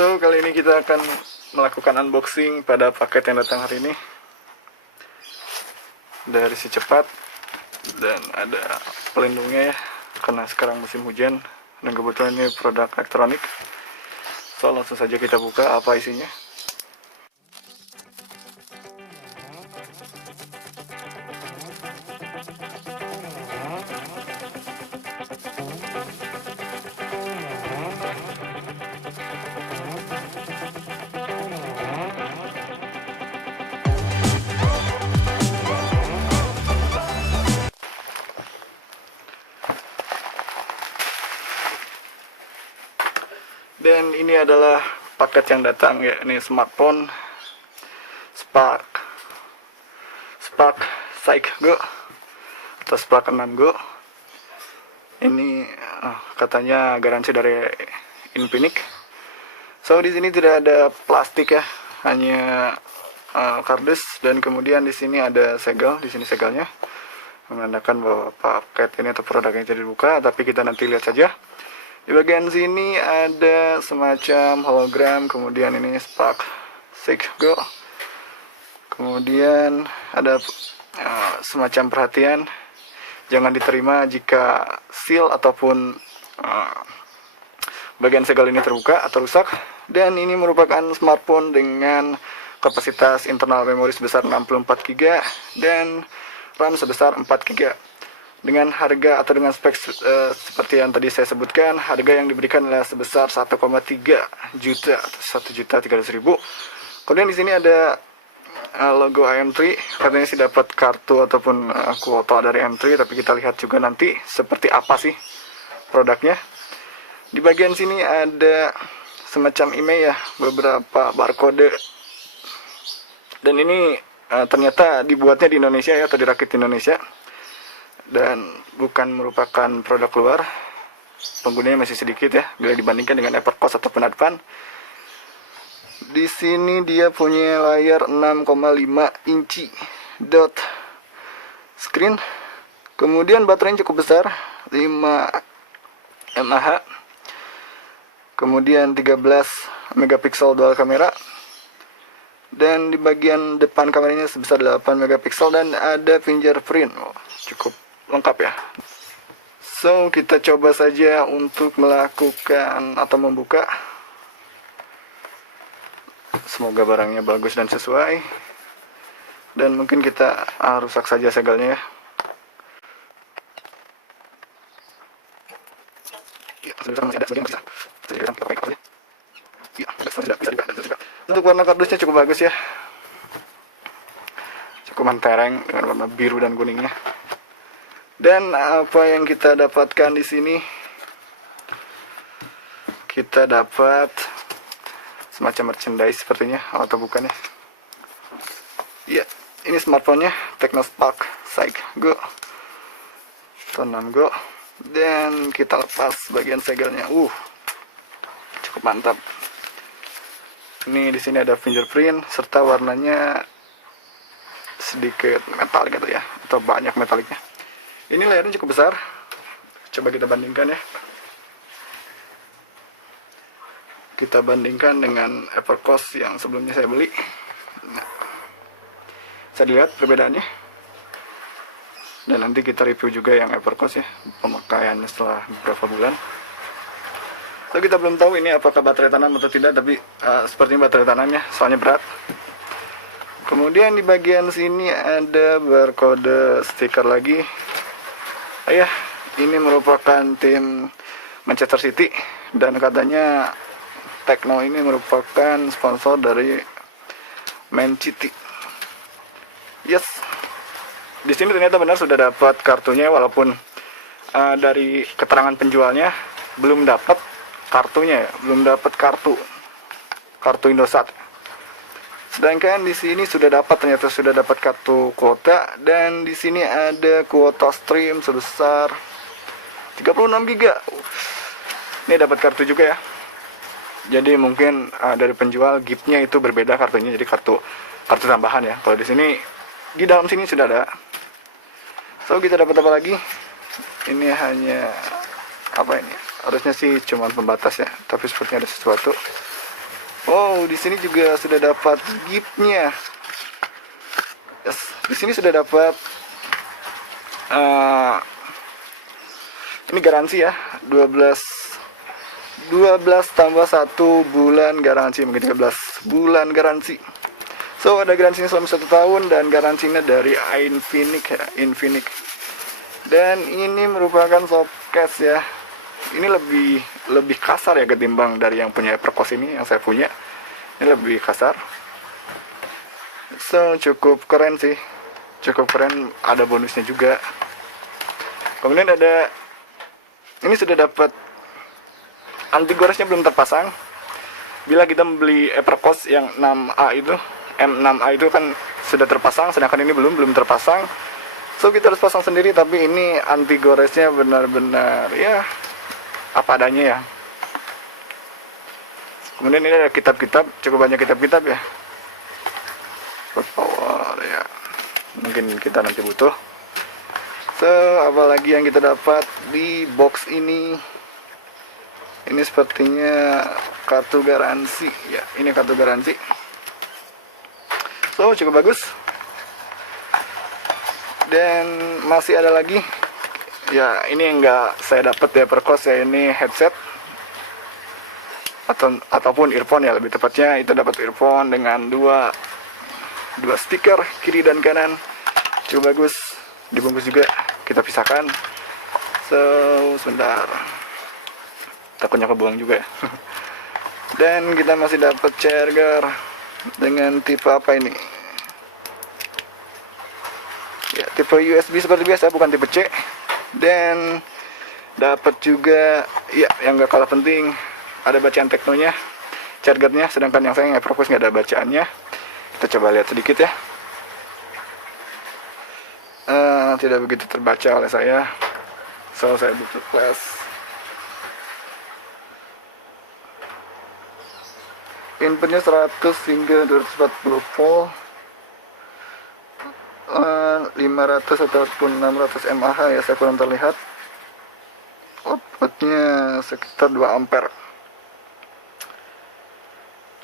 So, kali ini kita akan melakukan unboxing pada paket yang datang hari ini dari si cepat, dan ada pelindungnya ya, karena sekarang musim hujan dan kebetulan ini produk elektronik. So, langsung saja kita buka apa isinya. Dan ini adalah paket yang datang ya, ini smartphone Spark Psych Go atau Spark 6 Go. Ini katanya garansi dari Infinix. So, di sini tidak ada plastik ya, hanya kardus, dan kemudian di sini ada segel, di sini segelnya menandakan bahwa paket ini atau produknya tidak dibuka, tapi kita nanti lihat saja. Di bagian sini ada semacam hologram, kemudian ini Spark Psych Go. Kemudian ada semacam perhatian, jangan diterima jika seal ataupun bagian segel ini terbuka atau rusak. Dan ini merupakan smartphone dengan kapasitas internal memori sebesar 64 GB dan RAM sebesar 4 GB. Dengan harga atau dengan spek seperti yang tadi saya sebutkan, harga yang diberikan adalah sebesar 1,3 juta, 1.300.000. Kemudian di sini ada logo AM3, katanya sih dapat kartu ataupun kuota dari AM3, tapi kita lihat juga nanti seperti apa sih produknya. Di bagian sini ada semacam email ya, beberapa barcode. Dan ini ternyata dibuatnya di Indonesia ya, atau dirakit di Indonesia. Dan bukan merupakan produk luar. Penggunanya masih sedikit ya bila dibandingkan dengan Evercost ataupun Advan. Di sini dia punya layar 6,5 inci dot screen. Kemudian baterainya cukup besar, 5 mAh. Kemudian 13 megapiksel dual kamera. Dan di bagian depan kameranya sebesar 8 megapiksel dan ada fingerprint. Cukup lengkap ya. So, kita coba saja untuk melakukan atau membuka. Semoga barangnya bagus dan sesuai. Dan mungkin kita rusak saja segelnya ya. Untuk warna kardusnya cukup bagus ya. Cukup mentereng dengan warna biru dan kuningnya. Dan apa yang kita dapatkan di sini? Kita dapat semacam merchandise sepertinya, atau bukan ya? Iya, ini smartphone-nya Tecno Spark Psych Go atau 6 Go. Dan kita lepas bagian segelnya. Cukup mantap. Ini di sini ada fingerprint serta warnanya sedikit metalik gitu ya, atau banyak metaliknya. Ini layarnya cukup besar. Coba kita bandingkan ya. Kita bandingkan dengan Evercost yang sebelumnya saya beli. Nah, saya lihat perbedaannya. Dan nanti kita review juga yang Evercost ya, pemakaiannya setelah beberapa bulan. So, kita belum tahu ini apakah baterai tanam atau tidak, tapi sepertinya baterai tanamnya, soalnya berat. Kemudian di bagian sini ada barcode stiker lagi. Ini merupakan tim Manchester City, dan katanya Tecno ini merupakan sponsor dari Man City. Yes, di sini ternyata benar sudah dapat kartunya, walaupun dari keterangan penjualnya belum dapat kartunya ya, belum dapat kartu Indosat. Sedangkan di sini ternyata sudah dapat kartu kuota, dan di sini ada kuota stream sebesar 36 GB. Ini dapat kartu juga ya. Jadi mungkin dari penjual giftnya itu berbeda kartunya, jadi kartu tambahan ya. Kalau di sini di dalam sini sudah ada. So, kita dapat apa lagi? Ini hanya apa ini? Harusnya sih cuma pembatas ya, tapi sepertinya ada sesuatu. Oh, di sini juga sudah dapat giftnya. Yes, di sini sudah dapat ini garansi ya, 12 tambah 1 bulan garansi, mungkin 13 bulan garansi. So ada garansinya selama 1 tahun dan garansinya dari Infinix ya, Infinix. Dan ini merupakan softcase ya. Ini lebih kasar ya ketimbang dari yang punya Evercost ini, yang saya punya. Ini lebih kasar. So cukup keren sih, cukup keren. Ada bonusnya juga. Kemudian ada, ini sudah dapat anti goresnya belum terpasang. Bila kita membeli Evercost yang 6A itu, M6A itu kan sudah terpasang, sedangkan ini belum terpasang. So kita harus pasang sendiri, tapi ini anti goresnya benar-benar ya apa adanya ya. Kemudian ini ada kitab-kitab, cukup banyak kitab-kitab ya. Power ya, mungkin kita nanti butuh. So apalagi yang kita dapat di box ini? Ini sepertinya kartu garansi ya, ini kartu garansi. So cukup bagus. Dan masih ada lagi ya, ini enggak saya dapat ya Evercost ya, ini headset ataupun earphone ya, lebih tepatnya itu dapat earphone dengan dua stiker kiri dan kanan, cukup bagus. Dibungkus juga, kita pisahkan. So sebentar, takutnya kebuang juga ya. Dan kita masih dapat charger dengan tipe apa ini ya, tipe USB seperti biasa, bukan tipe C. Dan dapat juga ya, yang gak kalah penting, ada bacaan teknonya, chargernya. Sedangkan yang saya Evercost nggak ada bacaannya. Kita coba lihat sedikit ya. Tidak begitu terbaca oleh saya, so saya butuh flash. Inputnya 100 hingga 240 volt, 500 ataupun 600 mAh ya, saya kurang terlihat. Outputnya sekitar 2 ampere.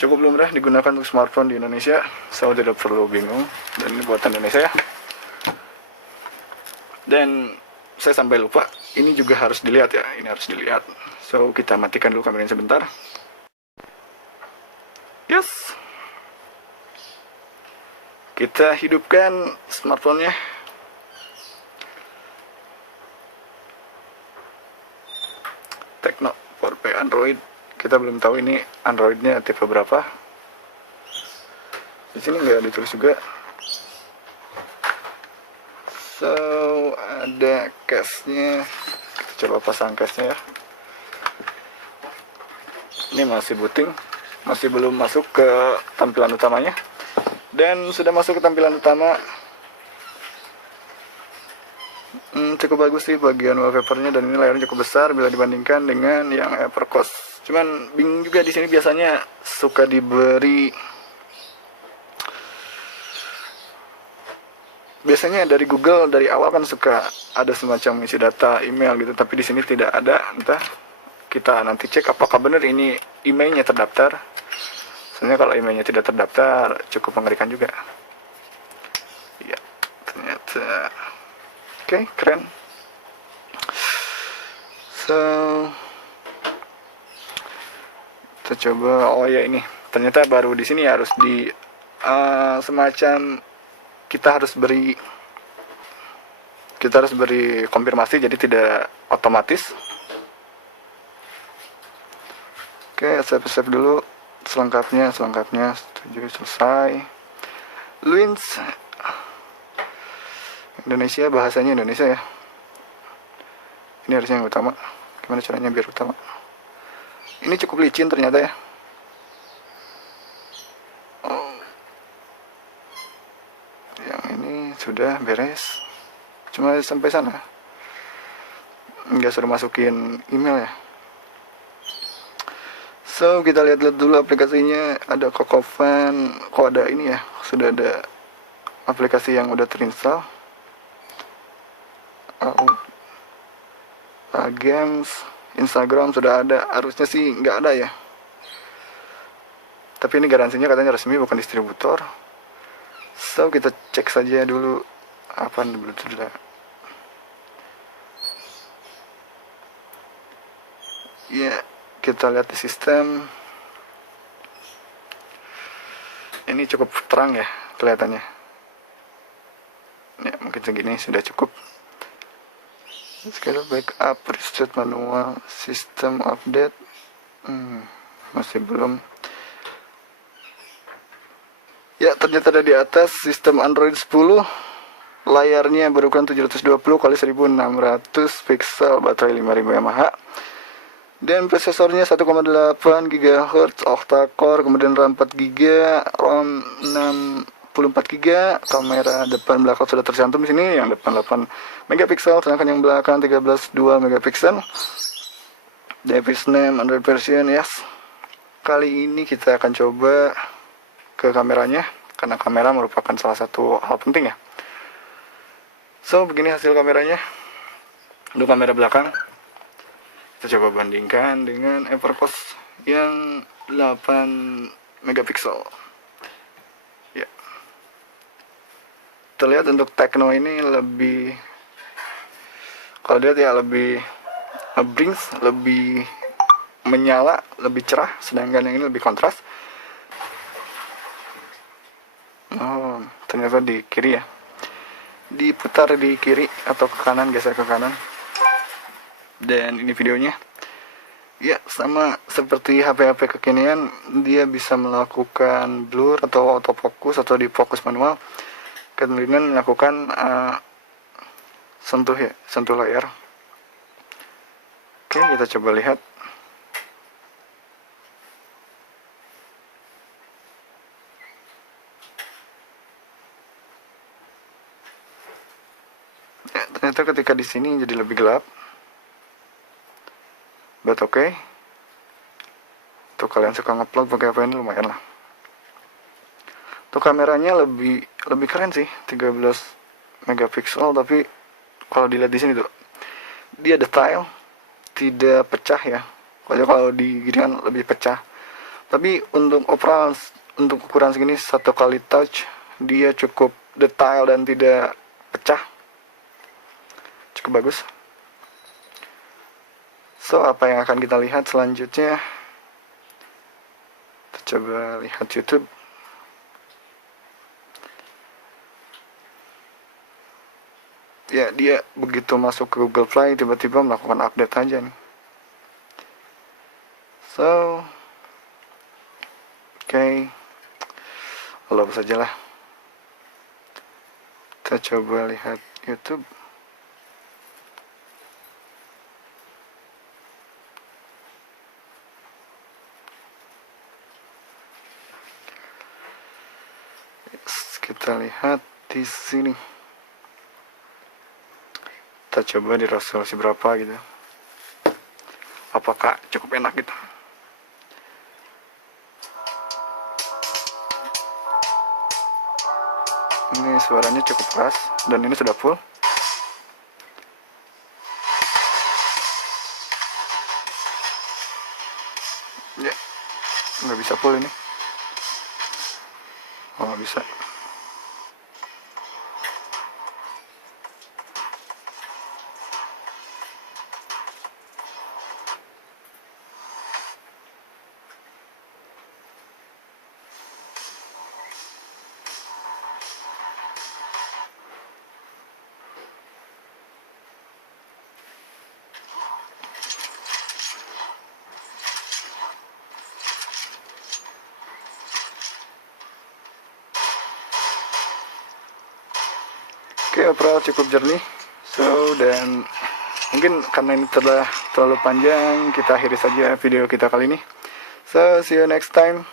Cukup lumrah digunakan untuk smartphone di Indonesia, saya tidak perlu bingung. Dan ini buatan Indonesia ya. Dan saya sampai lupa, ini juga harus dilihat ya, ini harus dilihat. So kita matikan dulu kameranya sebentar. Yes, kita hidupkan smartphone-nya. Tecno 4P Android. Kita belum tahu ini Android-nya tipe berapa. Di sini nggak ditulis juga. So ada case-nya. Kita coba pasang case-nya ya. Ini masih booting, masih belum masuk ke tampilan utamanya. Dan sudah masuk ke tampilan utama. Cukup bagus sih bagian wallpapernya, dan ini layarnya cukup besar bila dibandingkan dengan yang Evercost. Cuman bingung juga, di sini biasanya suka diberi, biasanya dari Google dari awal kan suka ada semacam isi data email gitu, tapi di sini tidak ada. Entah, kita nanti cek apakah benar ini emailnya terdaftar. Sebenarnya kalau emailnya tidak terdaftar cukup mengerikan juga. Ya, ternyata oke, keren. So kita coba. Oh ya, ini ternyata baru di sini harus di semacam kita harus beri konfirmasi, jadi tidak otomatis. Oke, save dulu selengkapnya, setuju, selesai. Luins Indonesia, bahasanya Indonesia ya. Ini harusnya yang utama. Gimana caranya biar utama? Ini cukup licin ternyata ya. Oh, yang ini sudah beres. Cuma sampai sana. Nggak suruh masukin email ya. So kita lihat dulu aplikasinya. Ada Kokofan. Kok ada ini ya? Sudah ada aplikasi yang udah terinstall. Games, Instagram sudah ada. Harusnya sih nggak ada ya, tapi ini garansinya katanya resmi, bukan distributor. So kita cek saja dulu apa Bluetooth. Ya, kita lihat di sistem. Ini cukup terang ya kelihatannya. Ya, mungkin segini sudah cukup. Schedule backup, restart manual, system update. Masih belum. Ya, ternyata ada di atas sistem Android 10. Layarnya berukuran 720 x 1600 pixel, baterai 5000 mAh. Dan prosesornya 1,8 GHz, octa-core, kemudian RAM 4 GB, ROM 64 GB, kamera depan belakang sudah tercantum di sini, yang depan 8 megapiksel, sedangkan yang belakang 13 2 megapiksel. Device name Android version, yes. Kali ini kita akan coba ke kameranya, karena kamera merupakan salah satu hal penting ya. So, begini hasil kameranya. Untuk kamera belakang, kita coba bandingkan dengan Everpost yang 8 megapiksel. Ya. Terlihat untuk Tecno ini lebih, kalau lihat ya lebih brings, lebih menyala, lebih cerah, sedangkan yang ini lebih kontras. Oh, ternyata di kiri ya. Diputar di kiri atau ke kanan, geser ke kanan. Dan ini videonya. Ya, sama seperti HP-HP kekinian, dia bisa melakukan blur atau autofocus atau di fokus manual dengan melakukan sentuh layar. Oke, kita coba lihat. Ya, ternyata ketika di sini jadi lebih gelap. But oke. Tuh, kalian suka ngevlog pakai apa ini lumayan lah. Tuh, kameranya lebih keren sih, 13 megapiksel, tapi kalau dilihat di sini tuh, dia detail, tidak pecah ya. Kalau di gini kan lebih pecah. Tapi untuk ukuran segini, 1 kali touch, dia cukup detail dan tidak pecah. Cukup bagus. So, apa yang akan kita lihat selanjutnya? Kita coba lihat YouTube. Ya, dia begitu masuk ke Google Play, tiba-tiba melakukan update aja nih. So, oke. Love sajalah. Kita coba lihat YouTube. Kita lihat di sini. Kita coba di resolusi berapa gitu. Apakah cukup enak gitu. Ini suaranya cukup keras dan ini sudah full. Ya, nggak bisa full ini. Oh, nggak bisa. Oke, overall cukup jernih. So, dan mungkin karena ini telah terlalu panjang, kita akhiri saja video kita kali ini. So, see you next time.